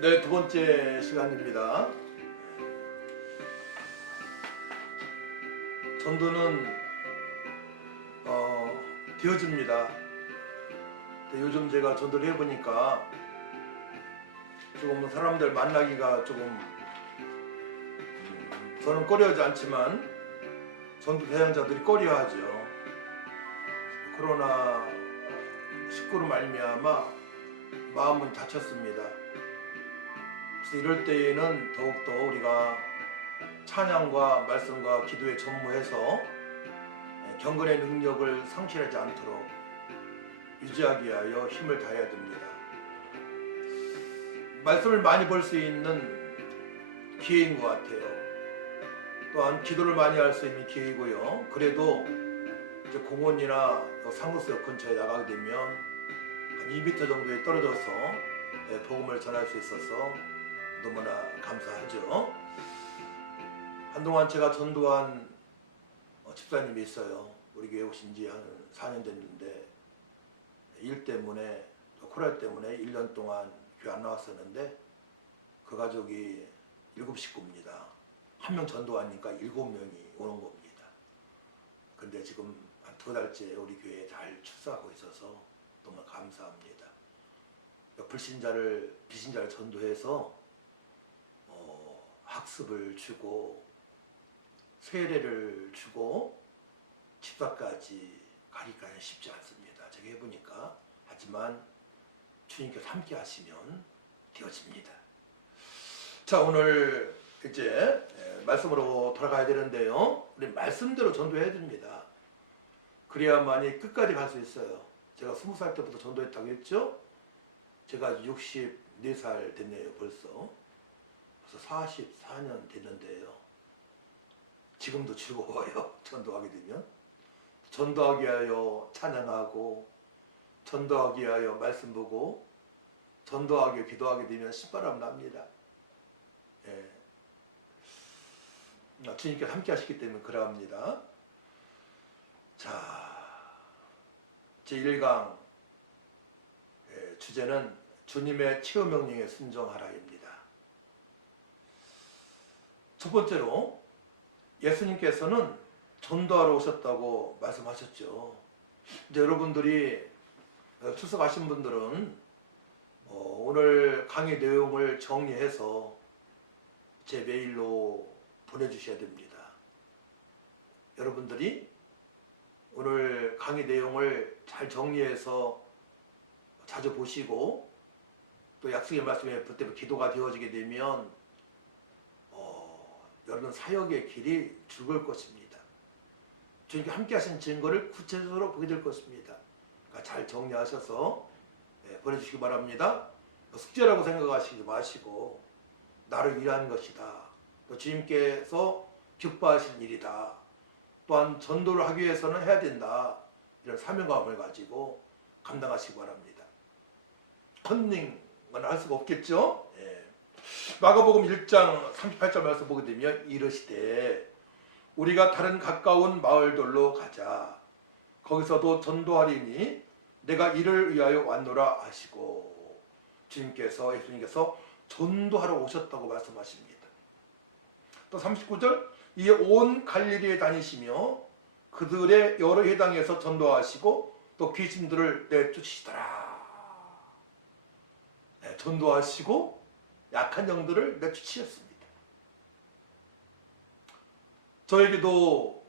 네, 두 번째 시간입니다. 전도는 되어집니다. 요즘 제가 전도를 해보니까 조금 사람들 만나기가 조금 저는 꺼려하지 않지만 전도 대상자들이 꺼려하죠. 코로나 19로 말미암아 마음은 다쳤습니다. 그래서 이럴 때에는 더욱더 우리가 찬양과 말씀과 기도에 전무해서 경건의 능력을 상실하지 않도록 유지하기 위하여 힘을 다해야 됩니다. 말씀을 많이 볼 수 있는 기회인 것 같아요. 또한 기도를 많이 할 수 있는 기회이고요. 그래도 이제 공원이나 상급수역 근처에 나가게 되면 한 2m 정도에 떨어져서 복음을 전할 수 있어서 너무나 감사하죠. 한동안 제가 전도한 집사님이 있어요. 우리 교회 오신 지 한 4년 됐는데 일 때문에 코로나 때문에 1년 동안 교회 안 나왔었는데 그 가족이 7식구입니다. 한 명 전도하니까 7명이 오는 겁니다. 근데 지금 한 2달째 우리 교회에 잘 출석하고 있어서 너무 감사합니다. 비신자를 전도해서 학습을 주고 세례를 주고 집사까지 가기가 쉽지 않습니다. 제가 해보니까. 하지만 주님께서 함께 하시면 되어집니다. 자, 오늘 이제 말씀으로 돌아가야 되는데요. 우리 말씀대로 전도해야 됩니다. 그래야만이 끝까지 갈 수 있어요. 제가 20살 때부터 전도했다고 했죠. 제가 64살 됐네요. 벌써 44년 됐는데요. 지금도 즐거워요. 전도하게 되면. 전도하기 위하여 찬양하고 전도하기 위하여 말씀 보고 전도하기 위하여 기도하게 되면 신바람 납니다. 주님께서 함께 하시기 때문에 그러합니다. 자, 제1강 주제는 주님의 치유 명령에 순종하라입니다. 첫 번째로 예수님께서는 전도하러 오셨다고 말씀하셨죠. 이제 여러분들이 출석하신 분들은 오늘 강의 내용을 정리해서 제 메일로 보내주셔야 됩니다. 여러분들이 오늘 강의 내용을 잘 정리해서 자주 보시고 또 약속의 말씀에 붙들고 기도가 되어지게 되면 여러분 사역의 길이 죽을 것입니다. 주님께 함께 하신 증거를 구체적으로 보게 될 것입니다. 그러니까 잘 정리하셔서 보내주시기 바랍니다. 숙제라고 생각하시지 마시고 나를 위한 것이다. 또 주님께서 기뻐하실 일이다. 또한 전도를 하기 위해서는 해야 된다. 이런 사명감을 가지고 감당하시기 바랍니다. 컨닝은 할 수가 없겠죠? 마가복음 1장 38절 말씀 보게 되면 이르시되 우리가 다른 가까운 마을들로 가자. 거기서도 전도하리니 내가 이를 위하여 왔노라 하시고 예수님께서 전도하러 오셨다고 말씀하십니다. 또 39절 이에 온 갈릴리에 다니시며 그들의 여러 회당에서 전도하시고 또 귀신들을 내쫓으시더라. 전도하시고 약한 영들을 내쫓으셨습니다. 저에게도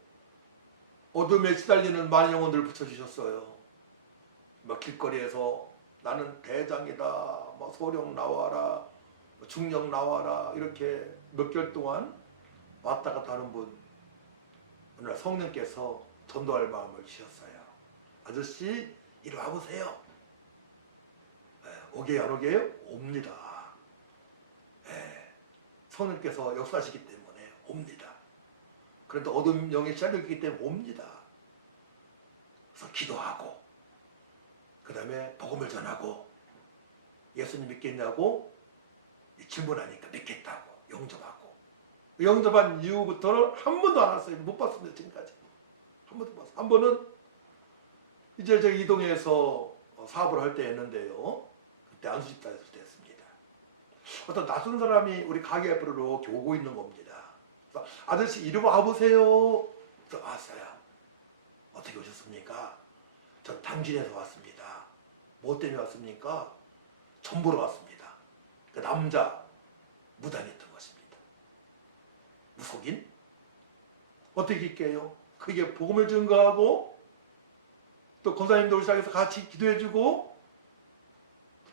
어둠에 시달리는 많은 영혼들을 붙여주셨어요. 막 길거리에서 나는 대장이다, 소령 나와라, 중령 나와라 이렇게 몇 개월 동안 왔다 갔다 하는 분, 오늘 성령께서 전도할 마음을 주셨어요. 아저씨 이리 와보세요. 오게요 안 오게요? 옵니다. 성령께서 역사하시기 때문에 옵니다. 그런데 어둠 영에 시달리기 때문에 옵니다. 그래서 기도하고 그 다음에 복음을 전하고 예수님 믿겠냐고 질문하니까 믿겠다고 영접하고 영접한 이후부터는 한 번도 안 왔어요. 못 봤습니다. 지금까지 한 번도 못 봤어요. 한 번은 이제 제가 이동해서 사업을 할 때였는데요. 그때 안수집단에서 됐습니다. 어떤 낯선 사람이 우리 가게 앞으로 이렇게 오고 있는 겁니다. 그래서 아저씨 이리 와보세요. 그래서 왔어요. 어떻게 오셨습니까? 저 당진에서 왔습니다. 뭐 때문에 왔습니까? 전 보러 왔습니다. 그 남자 무당했던 것입니다. 무속인? 어떻게 할게요? 그게 복음을 증거하고 또 권사님들 시작해서 같이 기도해주고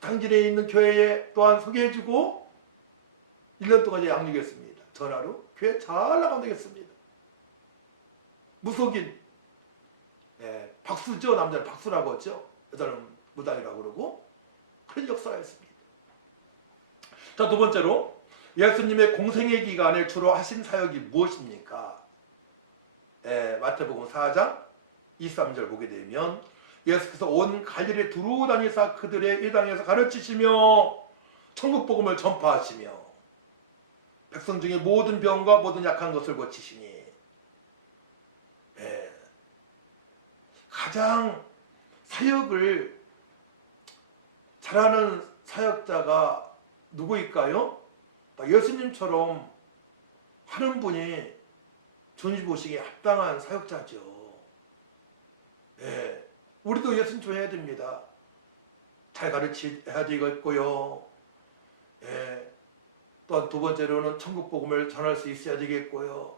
당진에 있는 교회에 또한 소개해주고 1년 동안 양육했습니다. 전화로 교회 잘 나가면 되겠습니다. 무속인, 박수죠. 남자는 박수라고 하죠. 여자는 무당이라고 그러고 그런 역사가 있습니다. 자, 두 번째로 예수님의 공생애 기간에 주로 하신 사역이 무엇입니까? 마태복음 4장 23절 보게 되면 예수께서 온 갈릴리에 두루 다니사 그들의 일당에서 가르치시며 천국 복음을 전파하시며 백성 중에 모든 병과 모든 약한 것을 고치시니 가장 사역을 잘하는 사역자가 누구일까요? 예수님처럼 하는 분이 존귀보시기에 합당한 사역자죠. 우리도 예수님처럼 해야 됩니다. 잘 가르쳐야 되겠고요. 또한 두 번째로는 천국 복음을 전할 수 있어야 되겠고요.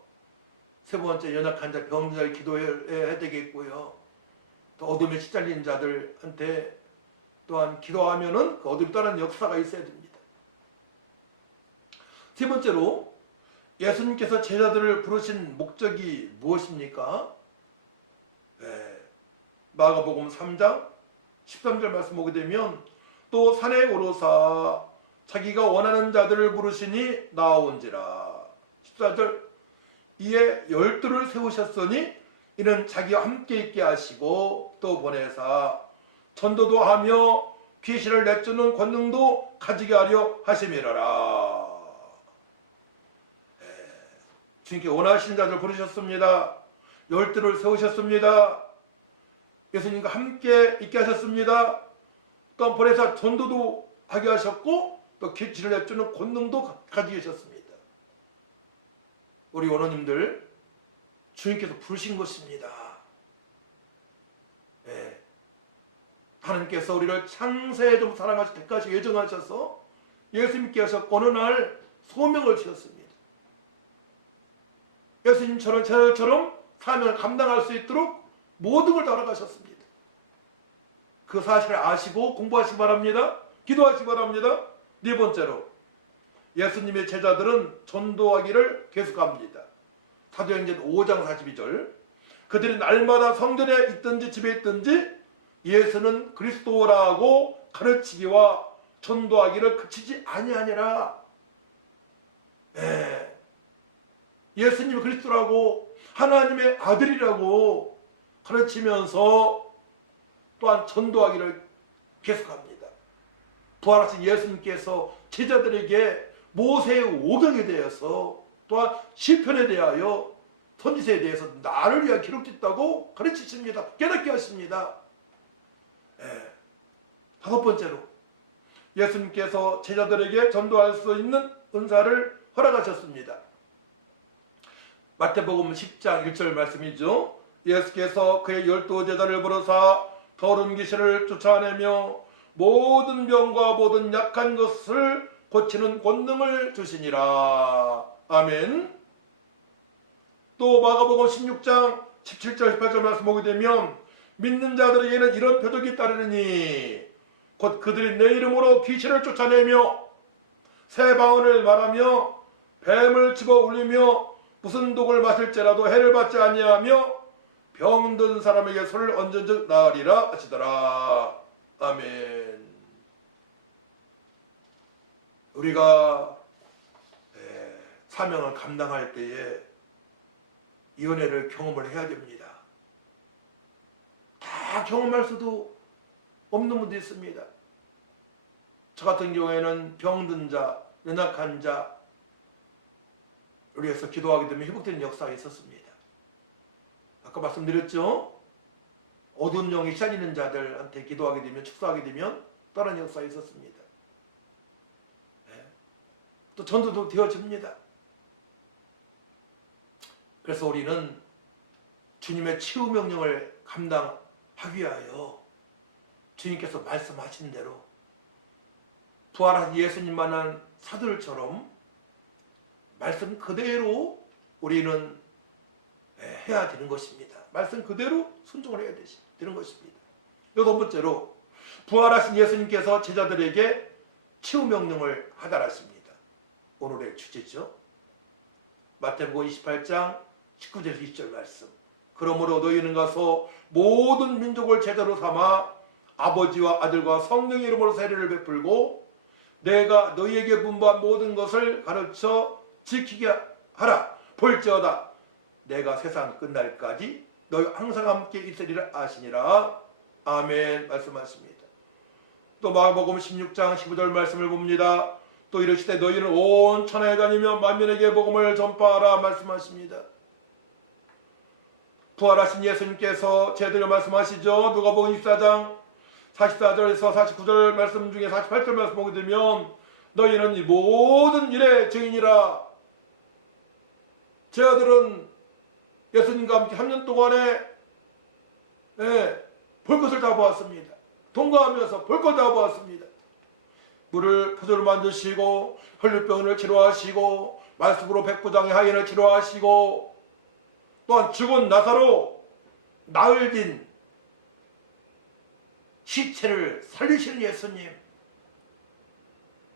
세 번째 연약한 자, 병든 자를 기도해야 되겠고요. 또 어둠에 시달린 자들한테 또한 기도하면은 그 어둠이 떠나는 역사가 있어야 됩니다. 세 번째로 예수님께서 제자들을 부르신 목적이 무엇입니까? 마가복음 3장 13절 말씀 보게 되면 또 산에 오르사 자기가 원하는 자들을 부르시니 나온지라. 14절 이에 12를 세우셨으니 이는 자기와 함께 있게 하시고 또 보내사 전도도 하며 귀신을 내쫓는 권능도 가지게 하려 하심이라라. 주님께 원하신 자들 부르셨습니다. 12를 세우셨습니다. 예수님과 함께 있게 하셨습니다. 또 보내사 전도도 하게 하셨고 또 귀신을 내쫓는 권능도 가지게 하셨습니다. 우리 원호님들 주님께서 부르신 것입니다. 하나님께서 우리를 창세에 사랑하시 택하시 예정하셔서 예수님께서 어느 날 소명을 지었습니다. 예수님처럼 제자처럼 사명을 감당할 수 있도록 모든 걸 따라가셨습니다. 그 사실을 아시고 공부하시기 바랍니다. 기도하시기 바랍니다. 네 번째로 예수님의 제자들은 전도하기를 계속합니다. 사도행전 5장 42절 그들이 날마다 성전에 있든지 집에 있든지 예수는 그리스도라고 가르치기와 전도하기를 그치지 아니하니라. 예수님이 그리스도라고 하나님의 아들이라고 가르치면서 또한 전도하기를 계속합니다. 부활하신 예수님께서 제자들에게 모세의 오경에 대해서 또한 시편에 대하여 선지서에 대해서 나를 위하여 기록됐다고 가르치십니다. 깨닫게 하십니다. 다섯 번째로 예수님께서 제자들에게 전도할 수 있는 은사를 허락하셨습니다. 마태복음 10장 1절 말씀이죠. 예수께서 그의 12제자를 부르사 더러운 귀신을 쫓아내며 모든 병과 모든 약한 것을 고치는 권능을 주시니라. 아멘. 또 마가복음 16장 17절 18절 말씀 보게 되면 믿는 자들에게는 이런 표적이 따르느니 곧 그들이 내 이름으로 귀신을 쫓아내며 새 방언을 말하며 뱀을 집어 울리며 무슨 독을 마실지라도 해를 받지 아니하며 병든 사람에게 손을 얹은즉 나으리라 하시더라. 아멘. 우리가 사명을 감당할 때에 이 은혜를 경험을 해야 됩니다. 다 경험할 수도 없는 분도 있습니다. 저 같은 경우에는 병든 자, 연약한 자 우리에서 기도하게 되면 회복되는 역사가 있었습니다. 아까 말씀드렸죠? 어두운 영이 시달리는 자들한테 기도하게 되면 축사하게 되면 다른 역사가 있었습니다. 또 전도도 되어집니다. 그래서 우리는 주님의 치유 명령을 감당하기 위하여 주님께서 말씀하신 대로 부활한 예수님만한 사도들처럼 말씀 그대로 우리는 해야 되는 것입니다. 말씀 그대로 순종을 해야 되는 것입니다. 여섯 번째로 부활하신 예수님께서 제자들에게 치유 명령을 하달하십니다. 오늘의 주제죠. 마태복음 28장 19절에서 20절 말씀. 그러므로 너희는 가서 모든 민족을 제자로 삼아 아버지와 아들과 성령의 이름으로 세례를 베풀고 내가 너희에게 분부한 모든 것을 가르쳐 지키게 하라. 볼지어다 내가 세상 끝날까지 너희 항상 함께 있으리라 하시니라. 아멘. 말씀하십니다. 또 마가복음 16장 15절 말씀을 봅니다. 또 이르시되 너희는 온 천하에 다니며 만민에게 복음을 전파하라. 말씀하십니다. 부활하신 예수님께서 제대로 말씀하시죠. 누가복음 24장 44절에서 49절 말씀 중에 48절 말씀 보게 되면 너희는 이 모든 일의 증인이라. 제 아들은 예수님과 함께 3년 동안에 볼 것을 다 보았습니다. 동거하면서 볼 것 다 보았습니다. 물을 포도를 만드시고 혈류병을 치료하시고 말씀으로 백부장의 하인을 치료하시고 또한 죽은 나사로 나흘 진 시체를 살리시는 예수님,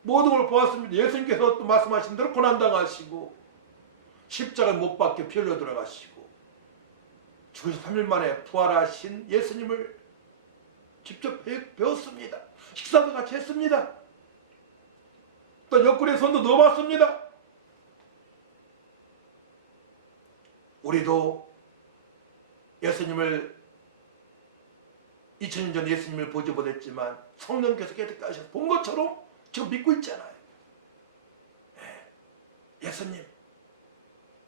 모든 걸 보았습니다. 예수님께서 또 말씀하신 대로 고난당하시고 십자가에 못 박혀 피 흘려 들어가시고 죽으신 3일 만에 부활하신 예수님을 직접 배웠습니다. 식사도 같이 했습니다. 또 옆구리에 손도 넣어봤습니다. 우리도 예수님을 2000년 전 예수님을 보지 못했지만 성령께서 깨닫게 하셔서 본 것처럼 지금 믿고 있잖아요. 예수님,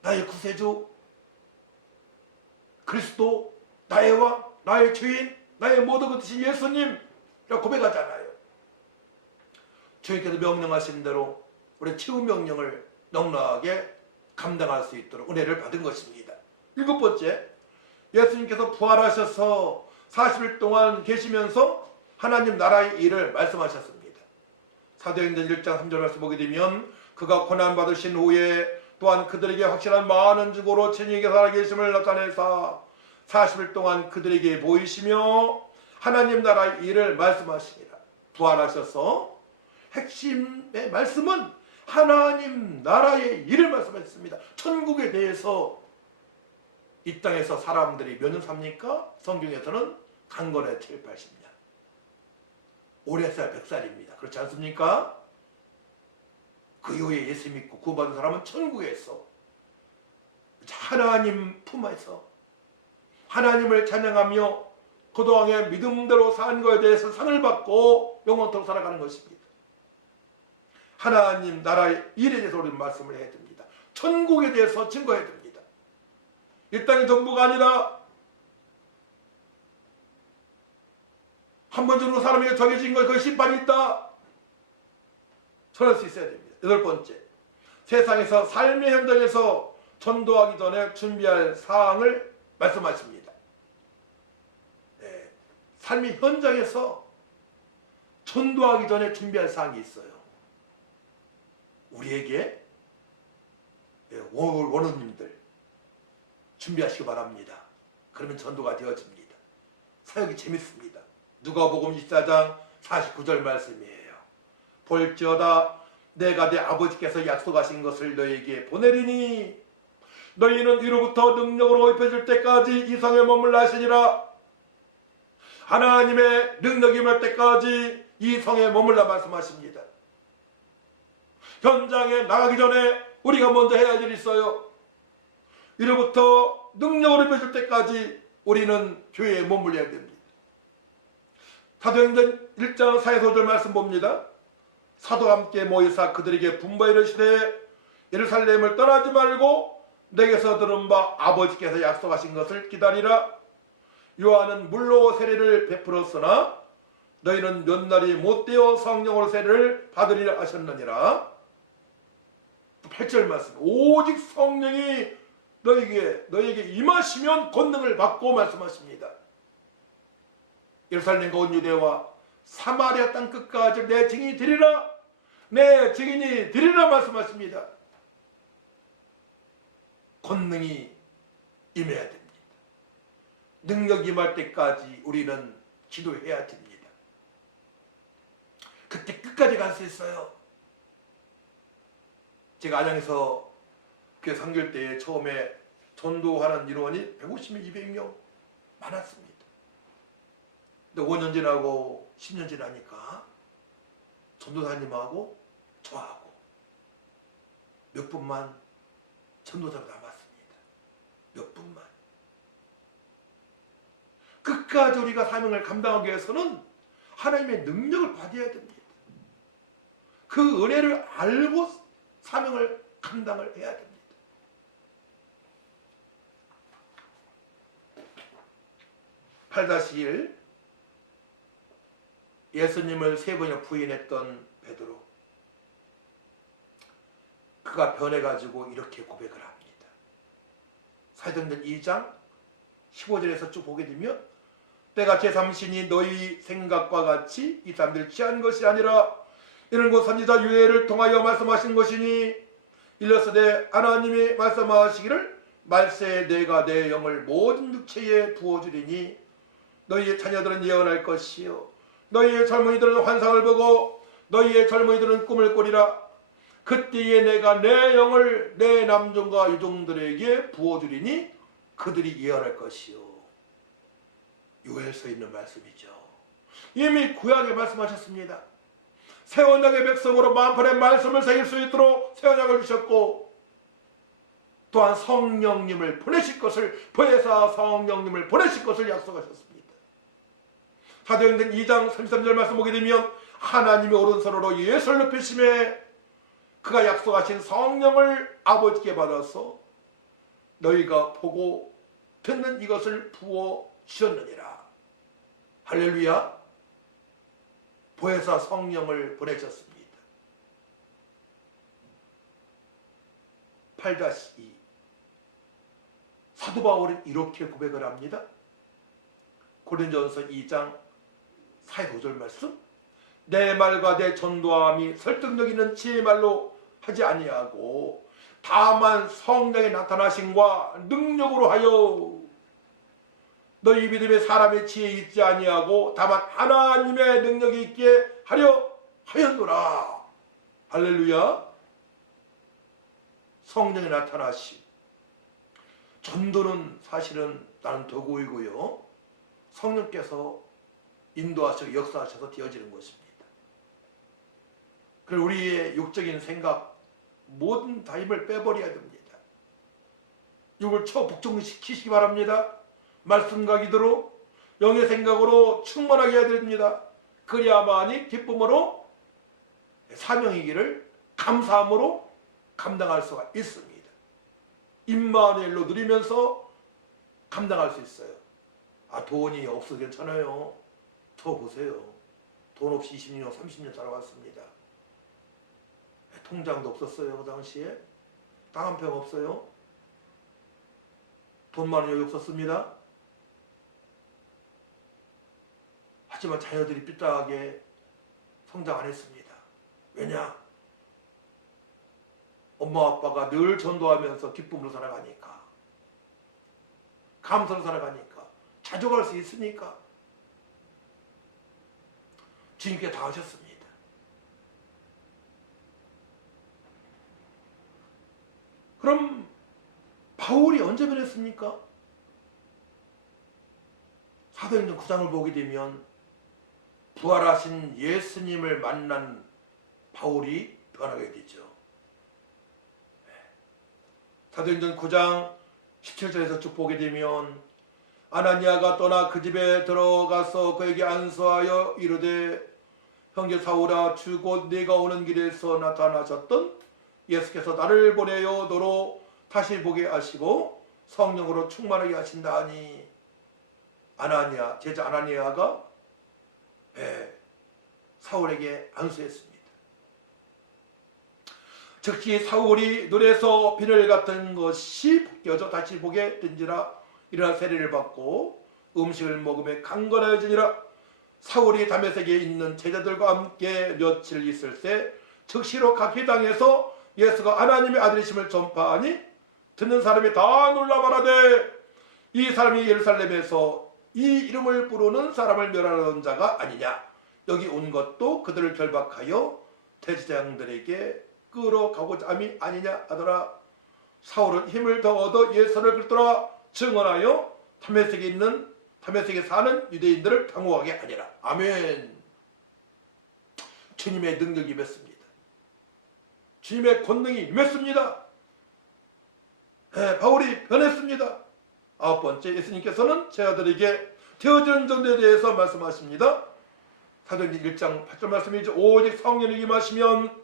나의 구세주, 그리스도, 나의 왕, 나의 주인, 나의 모든 것 되신 예수님이라고 고백하잖아요. 주님께서 명령하신 대로 우리 치유 명령을 넉넉하게 감당할 수 있도록 은혜를 받은 것입니다. 일곱 번째, 예수님께서 부활하셔서 40일 동안 계시면서 하나님 나라의 일을 말씀하셨습니다. 사도행전 1장 3절 말씀 보게 되면 그가 고난받으신 후에 또한 그들에게 확실한 많은 증거로 친히 살아계심을 나타내사 40일 동안 그들에게 보이시며 하나님 나라의 일을 말씀하시니라. 부활하셔서 핵심의 말씀은 하나님 나라의 일을 말씀하셨습니다. 천국에 대해서 이 땅에서 사람들이 몇 년 삽니까? 성경에서는 강건해 7, 80년. 오래 살 100살입니다. 그렇지 않습니까? 그 이후에 예수 믿고 구원받은 사람은 천국에서 하나님 품에서 하나님을 찬양하며 그동안의 믿음대로 산 것에 대해서 상을 받고 영원토록 살아가는 것입니다. 하나님 나라의 일에 대해서 우리는 말씀을 해야 됩니다. 천국에 대해서 증거해야 됩니다. 이 땅이 전부가 아니라 한 번 주는 사람에게 정해진 것, 그 심판이 있다. 전할 수 있어야 됩니다. 여덟 번째, 세상에서 삶의 현장에서 전도하기 전에 준비할 사항을 말씀하십니다. 삶의 현장에서 전도하기 전에 준비할 사항이 있어요. 우리에게 원우님들 준비하시기 바랍니다. 그러면 전도가 되어집니다. 사역이 재밌습니다. 누가복음 24장 49절 말씀이에요. 볼지어다 내가 내 아버지께서 약속하신 것을 너희에게 보내리니 너희는 위로부터 능력으로 입혀질 때까지 이 성에 머물라 하시니라. 하나님의 능력이 임할 때까지 이 성에 머물라 말씀하십니다. 현장에 나가기 전에 우리가 먼저 해야 할 일이 있어요. 위로부터 능력으로 입혀질 때까지 우리는 교회에 머물러야 됩니다. 사도행전 1장 4에서 5절 말씀 봅니다. 사도와 함께 모이사 그들에게 분부하 이르시되 예루살렘을 떠나지 말고 내게서 들은 바 아버지께서 약속하신 것을 기다리라. 요한은 물로 세례를 베풀었으나 너희는 몇 날이 못되어 성령으로 세례를 받으리라 하셨느니라. 8절 말씀, 오직 성령이 너에게 임하시면 권능을 받고 말씀하십니다. 예루살렘과 온 유대와 사마리아 땅 끝까지 내 증인이 되리라, 내 증인이 되리라 말씀하십니다. 권능이 임해야 됩니다. 능력이 임할 때까지 우리는 기도해야 됩니다. 그때 끝까지 갈 수 있어요. 제가 안양에서 교회 선교할 때 처음에 전도하는 인원이 150명, 200명 많았습니다. 근데 5년 지나고 10년 지나니까 전도사님하고 저하고 몇 분만 전도사로 남았습니다. 몇 분만. 끝까지 우리가 사명을 감당하기 위해서는 하나님의 능력을 받아야 됩니다. 그 은혜를 알고 사명을 감당을 해야 됩니다. (8-1) 예수님을 3번이나 부인했던 베드로, 그가 변해가지고 이렇게 고백을 합니다. 사도행전 2장 15절에서 쭉 보게 되면, 때가 제3신이 너희 생각과 같이 이 사람들을 취한 것이 아니라 이는 곧 선지자 유엘을 통하여 말씀하신 것이니, 일러스되 하나님이 말씀하시기를 말세에 내가 내 영을 모든 육체에 부어주리니 너희의 자녀들은 예언할 것이요 너희의 젊은이들은 환상을 보고 너희의 젊은이들은 꿈을 꾸리라. 그때에 내가 내 영을 내 남종과 유종들에게 부어주리니 그들이 예언할 것이요. 요엘서에 있는 말씀이죠. 이미 구약에 말씀하셨습니다. 새 언약의 백성으로 만판의 말씀을 새길 수 있도록 새 언약을 주셨고, 또한 성령님을 보내실 것을, 보혜사 성령님을 보내실 것을 약속하셨습니다. 사도행전 2장 33절 말씀 보게 되면, 하나님의 오른손으로 예수를 높이심에 그가 약속하신 성령을 아버지께 받아서 너희가 보고 듣는 이것을 부어 주셨느니라. 할렐루야. 보혜사 성령을 보내셨습니다. 8-2 사도 바울은 이렇게 고백을 합니다. 고린도전서 2장 4-5절 말씀, 내 말과 내 전도함이 설득력 있는 지혜의 말로 하지 아니하고 다만 성령의 나타나심과 능력으로 하여 너희 믿음에 사람의 지혜 있지 아니하고 다만 하나님의 능력이 있게 하려 하였노라. 할렐루야. 성령의 나타나심. 전도는 사실은 다른 도구이고요, 성령께서 인도하셔서 역사하셔서 되어지는 것입니다. 그리고 우리의 육적인 생각, 모든 다 힘을 빼버려야 됩니다. 육을 초복종시키시기 바랍니다. 말씀과 기도로 영의 생각으로 충만하게 해야 됩니다. 그래야만이 기쁨으로 사명의 길을 감사함으로 감당할 수가 있습니다. 임마누엘로 누리면서 감당할 수 있어요. 돈이 없어도 괜찮아요. 저 보세요. 돈 없이 20년, 30년 살아왔습니다. 통장도 없었어요. 그 당시에 땅 한 평 없어요. 돈 많은 여유 없었습니다. 하지만 자녀들이 삐딱하게 성장 안 했습니다. 왜냐? 엄마 아빠가 늘 전도하면서 기쁨으로 살아가니까, 감사로 살아가니까, 자족할 수 있으니까 주님께 다 하셨습니다. 그럼 바울이 언제 변했습니까? 사도행전 9장을 보게 되면 부활하신 예수님을 만난 바울이 변하게 되죠. 사도행전 9장 17절에서 쭉 보게 되면, 아나니아가 떠나 그 집에 들어가서 그에게 안수하여 이르되, 형제 사울아, 주 곧 네가 오는 길에서 나타나셨던 예수께서 나를 보내어 너로 다시 보게 하시고 성령으로 충만하게 하신다 하니, 아나니아, 제자 아나니아가 사울에게 안수했습니다. 즉시 사울이 눈에서 비늘 같은 것이 벗겨져 다시 보게 된지라. 이러한 세례를 받고 음식을 먹으며 강건하여지니라. 사울이 다메섹에 있는 제자들과 함께 며칠 있을 때 즉시로 각 회당에서 예수가 하나님의 아들이심을 전파하니 듣는 사람이 다 놀라 말하되 이 사람이 예루살렘에서 이 이름을 부르는 사람을 멸하는 자가 아니냐. 여기 온 것도 그들을 결박하여 대제사장들에게 끌어가고자 함이 아니냐 하더라. 사울은 힘을 더 얻어 예수를 그리스도라 증언하여 다메섹에 사는 유대인들을 당혹하게 하니라. 아멘. 주님의 능력이 임했습니다. 주님의 권능이 임했습니다. 바울이 변했습니다. 아홉 번째, 예수님께서는 제자들에게 되어지는 전도에 대해서 말씀하십니다. 사도행전 1장 8절 말씀이죠. 오직 성령이 임하시면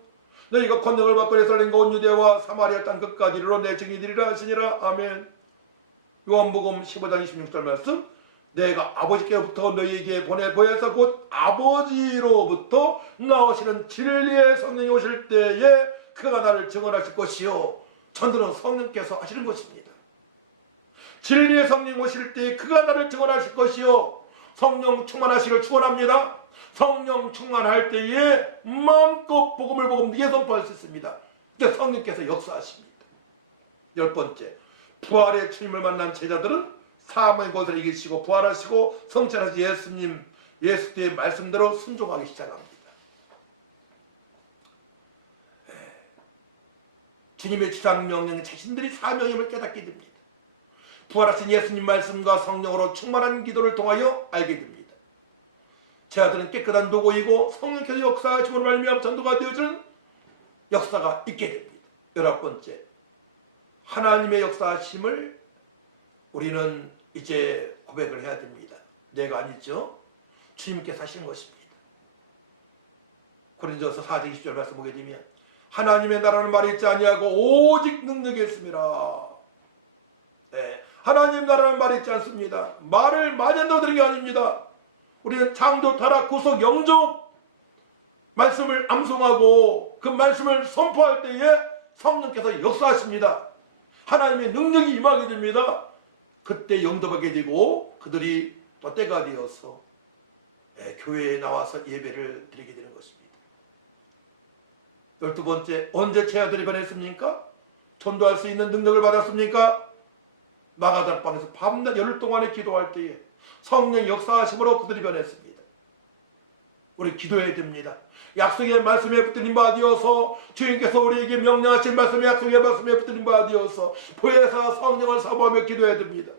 너희가 권능을 받고 예루살렘과 온 유대와 사마리아 땅 끝까지 이르러 내 증인이 되리라 하시니라. 아멘. 요한복음 15장 26절 말씀, 내가 아버지께로부터 너희에게 보내보여서 곧 아버지로부터 나오시는 진리의 성령이 오실 때에 그가 나를 증언하실 것이요. 전도는 성령께서 하시는 것입니다. 진리의 성령 오실 때에 그가 나를 증언하실 것이요. 성령 충만하시기를 축원합니다. 성령 충만할 때에 마음껏 복음을 복음되게 선포할 수 있습니다. 그때 성령께서 역사하십니다. 열 번째, 부활의 주님을 만난 제자들은 사망의 것을 이기시고 부활하시고 성찬하신 예수님, 예수의 말씀대로 순종하기 시작합니다. 주님의 주장 명령은 자신들이 사명임을 깨닫게 됩니다. 부활하신 예수님 말씀과 성령으로 충만한 기도를 통하여 알게 됩니다. 제자들은 깨끗한 도구이고 성령께서 역사하심으로 말미암아 전도가 되어지는 역사가 있게 됩니다. 열아홉 번째, 하나님의 역사하심을 우리는 이제 고백을 해야 됩니다. 내가 아니죠. 주님께서 하시는 것입니다. 고린도서 4장 20절 말씀 보게 되면 하나님의 나라는 말이 있지 아니하고 오직 능력이 있음이라. 네, 하나님 나라는 말이 있지 않습니다. 말을 많이 넣어드린 게 아닙니다. 우리는 창조, 타락, 구속, 영접 말씀을 암송하고 그 말씀을 선포할 때에 성령께서 역사하십니다. 하나님의 능력이 임하게 됩니다. 그때 영접하게 되고 그들이 또 때가 되어서 교회에 나와서 예배를 드리게 되는 것입니다. 열두 번째, 언제 제자들이 변했습니까? 전도할 수 있는 능력을 받았습니까? 마가다락방에서 밤낮 열흘 동안에 기도할 때에 성령 역사하심으로 그들이 변했습니다. 우리 기도해야 됩니다. 약속의 말씀에 붙들린 바 되어서 주님께서 우리에게 명령하신 말씀에 약속의 말씀에 붙들린 바 되어서 보혜사 성령을 사모하며 기도해야 됩니다.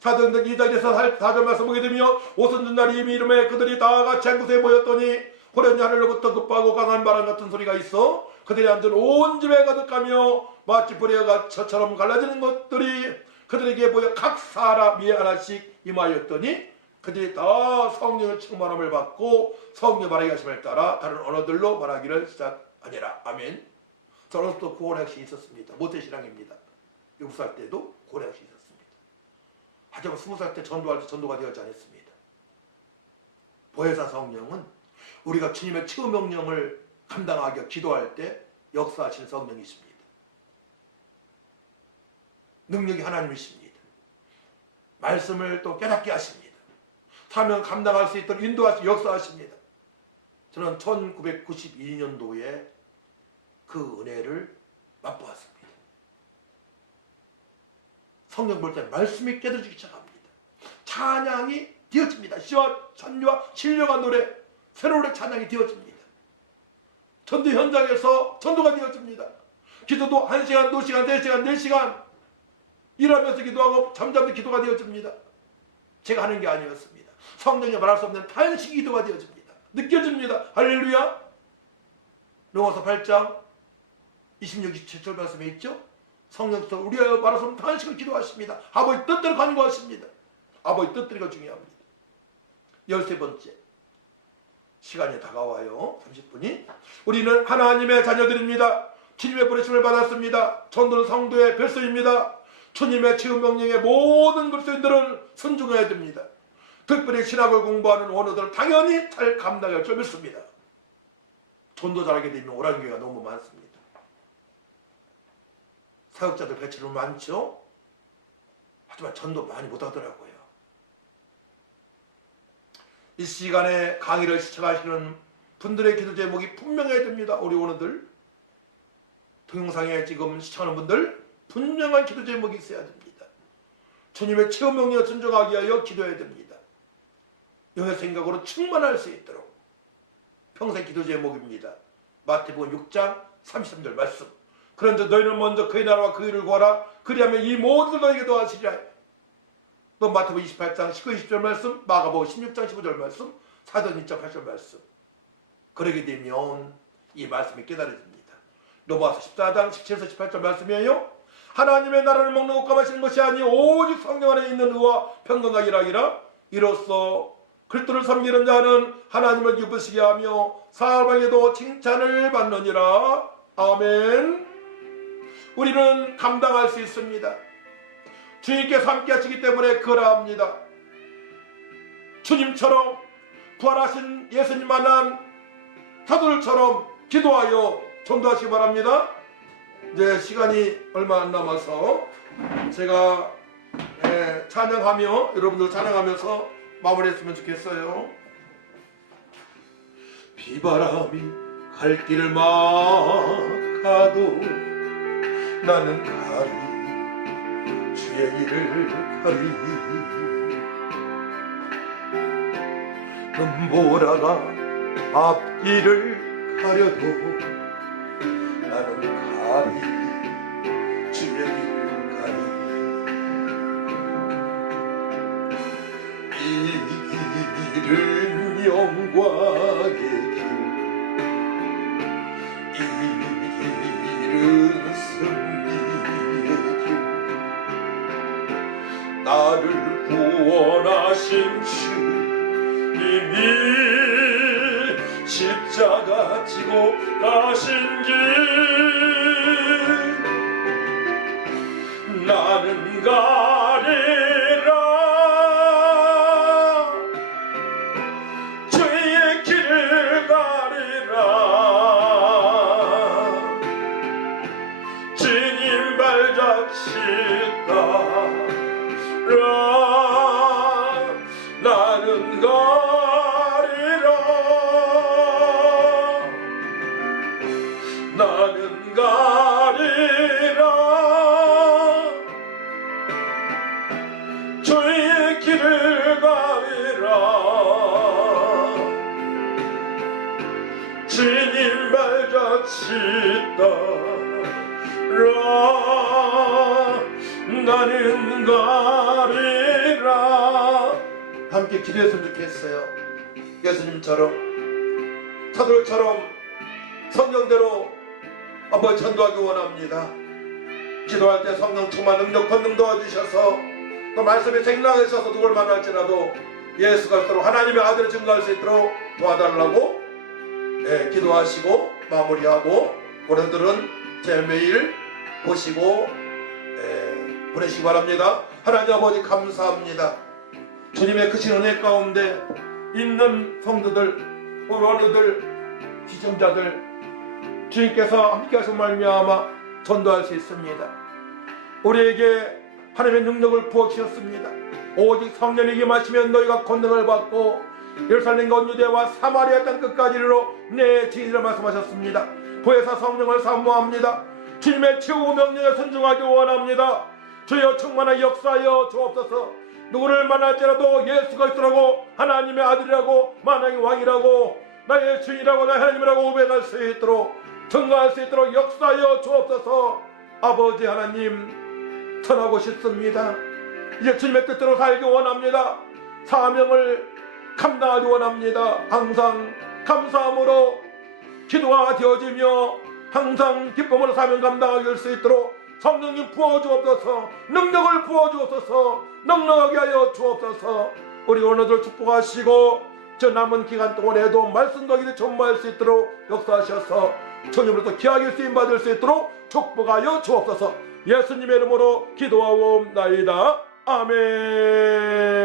사도행전 2장에서 4절 말씀 보게 되면 오순절 날 이미 이름에 그들이 다 같이 한 곳에 모였더니 호련히 하늘로부터 급하고 강한 바람 같은 소리가 있어 그들이 앉은 온 집에 가득하며 마치 불의 가처럼 갈라지는 것들이 그들에게 보여 각 사람이 하나씩 임하였더니 그들이 다 성령의 충만함을 받고 성령 말하게 하심을 따라 다른 언어들로 말하기를 시작하니라. 아멘. 저는 또 고혼학식이 있었습니다. 모태신앙입니다. 7살 때도 고혼학식이 있었습니다. 하지만 20살 때 전도할 때 전도가 되었지 않았습니다. 보혜사 성령은 우리가 주님의 최후 명령을 감당하기 기도할 때 역사하시는 성령이십니다. 능력이 하나님이십니다. 말씀을 또 깨닫게 하십니다. 사명 감당할 수 있도록 인도하시고 역사하십니다. 저는 1992년도에 그 은혜를 맛보았습니다. 성경 볼 때 말씀이 깨달아지기 시작합니다. 찬양이 되어집니다. 시와 찬미와 신령한 노래, 새로운 찬양이 되어집니다. 전도 현장에서 전도가 되어집니다. 기도도 1시간, 2시간, 3시간, 4시간 일하면서 기도하고 잠자면서 기도가 되어집니다. 제가 하는 게 아니었습니다. 성령이 말할 수 없는 탄식 기도가 되어집니다. 느껴집니다. 할렐루야. 로마서 8장 26, 27절 말씀에 있죠. 성령께서 우리가 말할 수 없는 탄식을 기도하십니다. 아버지 뜻대로 간구하십니다. 아버지 뜻대로가 중요합니다. 13번째, 시간이 다가와요. 30분이. 우리는 하나님의 자녀들입니다. 주님의 부르심을 받았습니다. 전도는 성도의 별소입니다. 주님의 최후 명령의 모든 그리스도인들은 순종해야 됩니다. 특별히 신학을 공부하는 원어들은 당연히 잘 감당할 줄 믿습니다. 전도 잘하게 되면 오라는 교회가 너무 많습니다. 사역자들 배치는 많죠. 하지만 전도 많이 못하더라고요. 이 시간에 강의를 시청하시는 분들의 기도 제목이 분명해야 됩니다. 우리 오늘들 동영상에 지금 시청하는 분들 분명한 기도 제목이 있어야 됩니다. 주님의 체험 명령에 순종하기 위하여 기도해야 됩니다. 영의 생각으로 충만할 수 있도록 평생 기도 제목입니다. 마태복음 6장 33절 말씀. 그런데 너희는 먼저 그의 나라와 그 의를 구하라. 그리하면 이 모든 너에게 더하시리라. 또 마태복음 28장 19, 20절 말씀, 마가복음 16장 15절 말씀, 사도행 1장 8절 말씀. 그러게 되면 이 말씀이 깨달아집니다. 로마서 14장 17에서 18절 말씀이에요. 하나님의 나라를 먹는 것과 마시는 것이 아니 오직 성령 안에 있는 의와 평강과 일하기라. 이로써 그리스도를 섬기는 자는 하나님을 기쁘시게 하며 사람에게도 칭찬을 받느니라. 아멘. 우리는 감당할 수 있습니다. 주님께서 함께 하시기 때문에 그러합니다. 주님처럼 부활하신 예수님 만난 사도들처럼 기도하여 전도하시기 바랍니다. 이제 시간이 얼마 안 남아서 제가 찬양하며 여러분들 찬양하면서 마무리했으면 좋겠어요. 비바람이 갈 길을 막아도 나는 가리 주의 길을 가리. 눈보라가 앞길을 가려도 나는 가리 주의 길을 가리. 이 길은 영광의 길, 이 길은 승리의 길. 나를 구원하신 주님이 십자가 지고 가신 길 나는 가리라. 주의 길을 가리라. 주님 발자취 나는 가리라. 나는 가리라. 주의 길을 가리라. 주님 발자취 따라 나는 가리라. 함께 기도했으면 좋겠어요. 예수님처럼 사도들처럼 성령대로 한번 전도하기 원합니다. 기도할 때 성령 충만 능력 권능 도와주셔서 또 말씀에 생각해 있어서 누굴 만날지라도 예수 그리스도로 하나님의 아들을 증거할 수 있도록 도와달라고 기도하시고 마무리하고 오늘들은 제 메일 보시고 보내시기 바랍니다. 하나님 아버지 감사합니다. 주님의 크신 은혜 가운데 있는 성도들, 어른들, 시청자들 주님께서 함께 하신 말미암아 전도할 수 있습니다. 우리에게 하나님의 능력을 부어주셨습니다. 오직 성령에게 마시면 너희가 권능을 받고 예루살렘과 온 유대와 사마리아 땅 끝까지 이르러 내 증인이라 말씀하셨습니다. 보혜사 성령을 사모합니다. 주님의 최후 명령에 순종하기 원합니다. 주여 충만하게 역사하여 주옵소서. 누구를 만날지라도 예수 그리스도라고 하나님의 아들이라고 만왕의 왕이라고 나의 주인이라고 나의 하나님이라고 고백할 수 있도록 증거할 수 있도록 역사하여 주옵소서. 아버지 하나님 전하고 싶습니다. 이제 주님의 뜻대로 살기 원합니다. 사명을 감당하기 원합니다. 항상 감사함으로 기도가 되어지며 항상 기쁨으로 사명 감당하게 할 수 있도록 성령님 부어주옵소서. 능력을 부어주옵소서. 넉넉하게 하여 주옵소서. 우리 오늘들 축복하시고 저 남은 기간 동안에도 말씀과 기도 전무할 수 있도록 역사하셔서 주님으로부터 귀하게 쓰임받을 수 있도록 축복하여 주옵소서. 예수님의 이름으로 기도하옵나이다. 아멘.